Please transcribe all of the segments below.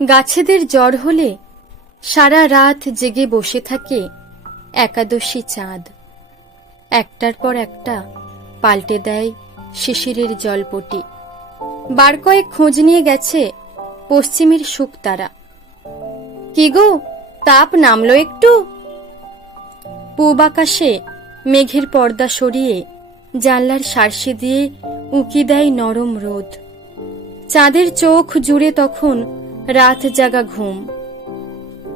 গাছেদের জ্বর হলে সারা রাত জেগে বসে থাকে একাদশী চাঁদ। একটার পর একটা পাল্টে দেয় শিশিরের জলপটি। বার কয়েক খোঁজ নিয়ে গেছে পশ্চিমের শুকতারা। কি গো, তাপ নামলো একটু? পূব আকাশে মেঘের পর্দা সরিয়ে জানলার শার্সি দিয়ে উকি দেয় নরম রোদ। চাঁদের চোখ জুড়ে তখন রাত জাগা ঘুম।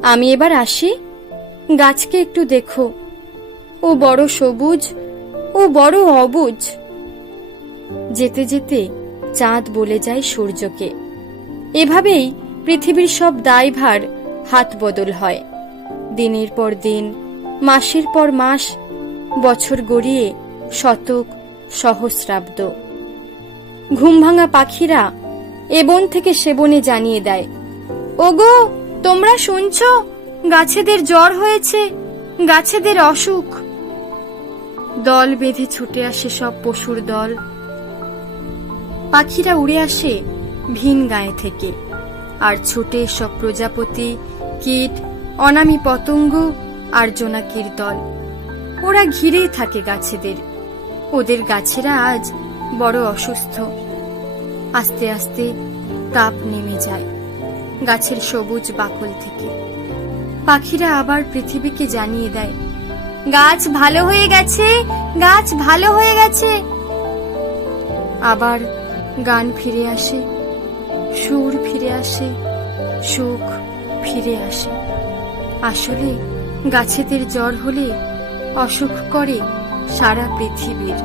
আমি এবার আসি, গাছকে একটু দেখো, ও বড় সবুজ, ও বড় অবুজ। যেতে যেতে চাঁদ বলে যায় সূর্যকে। এভাবেই পৃথিবীর সব দায়ভার হাত বদল হয়। দিনের পর দিন, মাসের পর মাস, বছর গড়িয়ে শতক সহস্রাব্দ। ঘুমভাঙা পাখিরা এ বন থেকে সে বনে জানিয়ে দেয়, ওগো তোমরা শুনছ, গাছেদের জ্বর হয়েছে, গাছেদের অসুখ। দল বেঁধে ছুটে আসে সব পশুর দল। পাখিরা উড়ে আসে ভিন গায়ে থেকে, আর ছুটে সব প্রজাপতি, কীট, অনামী পতঙ্গ আর জোনাকির দল। ওরা ঘিরেই থাকে গাছেদের। ওদের গাছেরা আজ বড় অসুস্থ। আস্তে আস্তে তাপ নেমে যায় গাছের সবুজ বাকল থেকে। পাখিরা আবার পৃথিবীকে জানিয়ে দেয়, গাছ ভালো হয়ে গেছে, গাছ ভালো হয়ে গেছে। আবার গান ফিরে আসে, সুর ফিরে আসে, সুখ ফিরে আসে। আসলে গাছেদের জ্বর হলে অসুখ করে সারা পৃথিবীর।